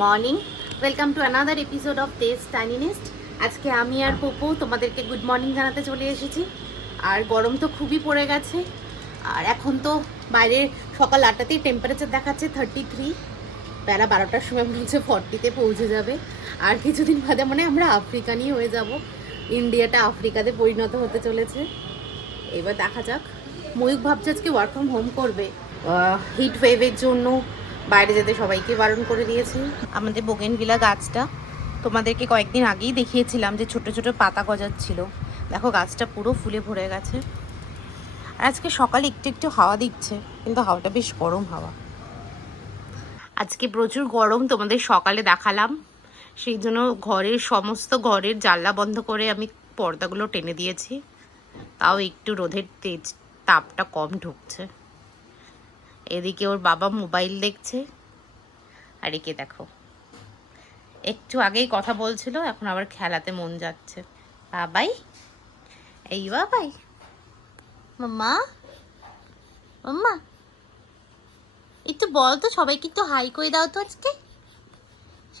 Morning, welcome to another episode of test tiniest. আজকে আমি আর পপু তোমাদেরকে গুড মর্নিং জানাতে চলে এসেছি। আর গরম তো খুবই পড়ে গেছে। আর এখন তো বাইরে সকাল 8টাতেই টেম্পারেচার দেখাচ্ছে 33, বেলা 12টার সময় মনে হচ্ছে 40তে পৌঁছে যাবে। আর কিছুদিন বাদে মানে আমরা আফ্রিকানই হয়ে যাব, ইন্ডিয়াটা আফ্রিকাতে পরিণত হতে চলেছে। এবার দেখা যাক। ময়ূক ভাবছে আজকে ওয়ার্ক ফ্রম হোম করবে, হিট ওয়েভের জন্য বাইরে যেতে সবাইকে বারণ করে দিয়েছি। আমাদের বোগেনভিলা গাছটা তোমাদেরকে কয়েকদিন আগেই দেখিয়েছিলাম যে ছোট ছোট পাতা গজাচ্ছিল। দেখো গাছটা পুরো ফুলে ভরে গেছে। আর আজকে সকালে একটু একটু হাওয়া দিচ্ছে, কিন্তু হাওয়াটা বেশ গরম হাওয়া। আজকে প্রচুর গরম, তোমাদের সকালে দেখালাম। সেই জন্য সমস্ত ঘরের জানলা বন্ধ করে আমি পর্দাগুলো টেনে দিয়েছি, তাও একটু রোদের তাপটা কম ঢুকছে। এদিকে ওর বাবা মোবাইল দেখছে, আর একে দেখো একটু আগেই কথা বলছিল, এখন আবার খেলাতে মন যাচ্ছে। বাবাই, এই বাবাই, মাম্মা মাম্মা একটু বল তো, সবাইকে একটু হাই করে দাও তো আজকে,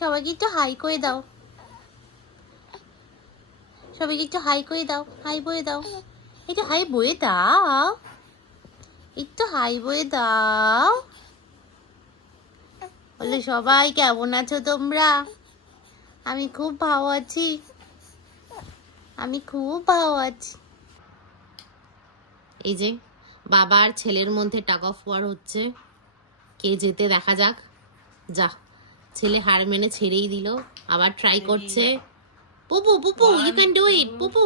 সবাইকে একটু হাই করে দাও, সবাইকে একটু হাই করে দাও, হাই বয়ে দাও, একটু হাই বয়ে দাও, একটু হাই বয়ে দাও। বলে সবাই কেমন আছো তোমরা? আমি খুব ভালো আছি, আমি খুব ভালো আছি। এই যে বাবা আর ছেলের মধ্যে টাগ অফ ওয়ার হচ্ছে, কে যেতে দেখা যাক। যা, ছেলে হার মেনে ছেড়েই দিল, আবার ট্রাই করছে। পুপু পুপু, ইউ ক্যান ডু ইট। পুপু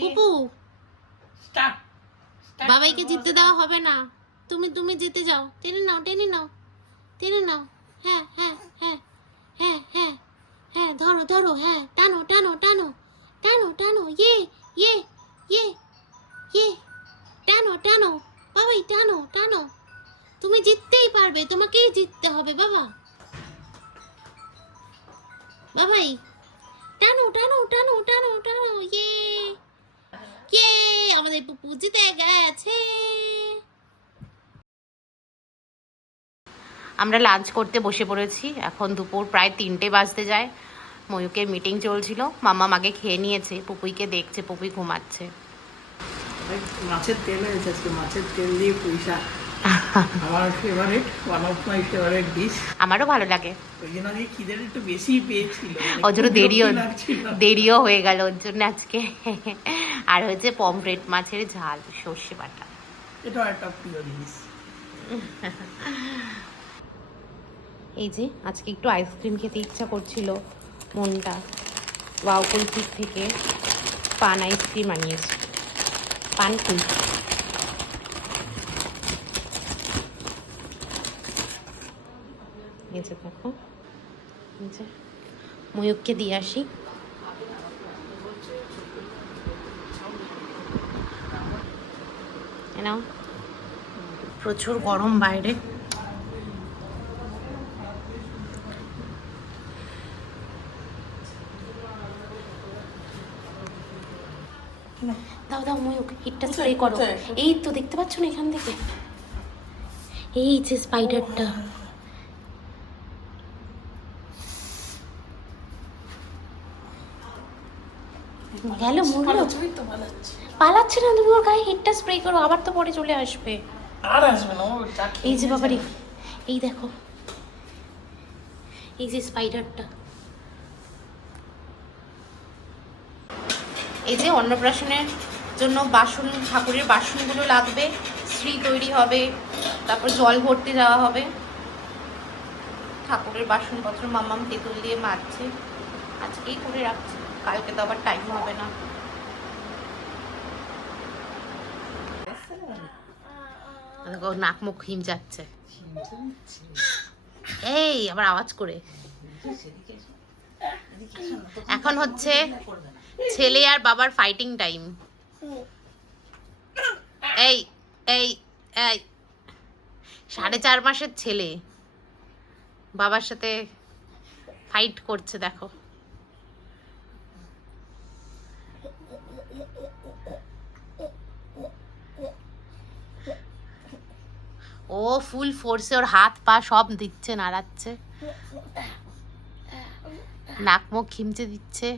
পুপু, বাবাইকে জিততে দেওয়া হবে না, তুমি তুমি জিতে যাও। টেনে নাও, টেনে নাও, টেনে নাও। হ্যাঁ হ্যাঁ হ্যাঁ হ্যাঁ হ্যাঁ হ্যাঁ, ধরো ধরো, হ্যাঁ টানো টানো টানো টানো টানো, ইয়ে ইয়ে ইয়ে ইয়ে, টানো টানো বাবাই, টানো টানো। তুমি জিততেই পারবে, তোমাকেই জিততে হবে বাবা। বাবাই টানো টানো টানো টানো টানো, ইয়ে ইয়ে, আমাদের পুপু জিতে গেছে। আমরা লাঞ্চ করতে বসে পড়েছি, এখন দুপুর প্রায় 3টে বাজতে যায়। ময়ূকের মিটিং চলছিল, মাম্মা মাকে খেয়ে নিয়েছে, পুপুইকে দেখছে, পুপুই ঘুমাচ্ছে। মাছের তেল হয়েছে আজকে, মাছের তেল দিয়ে পুঁই শাক, আমার favourite, one of my favourite dish. আমারও ভালো লাগে। ওই জন্য আজকে খিদের একটু বেশি পেয়েছিল, ওর জন্য দেরিও হয়ে গেল ওর জন্য আজকে। আর হচ্ছে পমফ্রেট মাছের ঝাল, সর্ষে বাটা, এটা একটা প্রিয় জিনিস। এই যে আজকে একটু আইসক্রিম খেতে ইচ্ছা করছিল মনটা, ওয়াও কুলফির থেকে পান আইসক্রিম আনিয়েছি, পান কুলফি। এই যে দেখো, এই যে ময়ূককে দিয়ে আসি। নাও, প্রচুর গরম বাইরে। দাও দাও ময়ূক, হিটটা স্প্রে করো। এই তো দেখতে পাচ্ছ না এখান থেকে, এই যে স্পাইডারটা। গেল, মরলো, পালাচ্ছে না। তুমি ওর গায়ে হিটটা স্প্রে করো, আবার তো পরে চলে আসবে। আর আসবে না, এই যে বাবারি, এই দেখো, এই যে স্পাইডারটা। এই যে অন্নপ্রাশনের জন্য বাসন, ঠাকুরের বাসনগুলো লাগবে, শ্রী তৈরি হবে, তারপর জল ভরতে যাওয়া হবে। ঠাকুরের বাসনপত্র মাম্মাম তেঁতুল দিয়ে মাজছে, আজকেই করে রাখছে, কালকে তো আবার টাইম হবে না। দেখো নাক মুখ হিম যাচ্ছে, এই আবার আওয়াজ করে। এখন হচ্ছে ছেলে আর বাবার ফাইটিং টাইম। এই এই এই 4.5 মাসের ছেলে বাবার সাথে ফাইট করছে, দেখো। ও ফুল ফোর্সে ওর হাত পা সব দিচ্ছে, নাড়াচ্ছে, নাক মুখ খিমচে দিচ্ছে।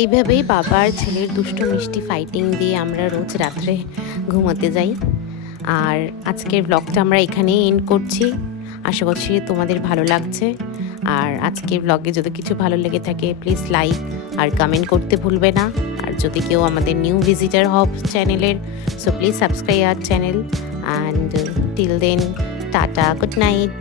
এইভাবেই বাবা আর ছেলের দুষ্টু মিষ্টি ফাইটিং দিয়ে আমরা রোজ রাত্রে ঘুমাতে যাই। আর আজকের ব্লগটা আমরা এখানেই এন্ড করছি। আশা করছি তোমাদের ভালো লাগছে। আর আজকের ব্লগে যদি কিছু ভালো লেগে থাকে প্লিজ লাইক আর কমেন্ট করতে ভুলবে না। আর যদি কেউ আমাদের নিউ ভিজিটার হও চ্যানেলের, so please subscribe our channel. And till then, tata, good night.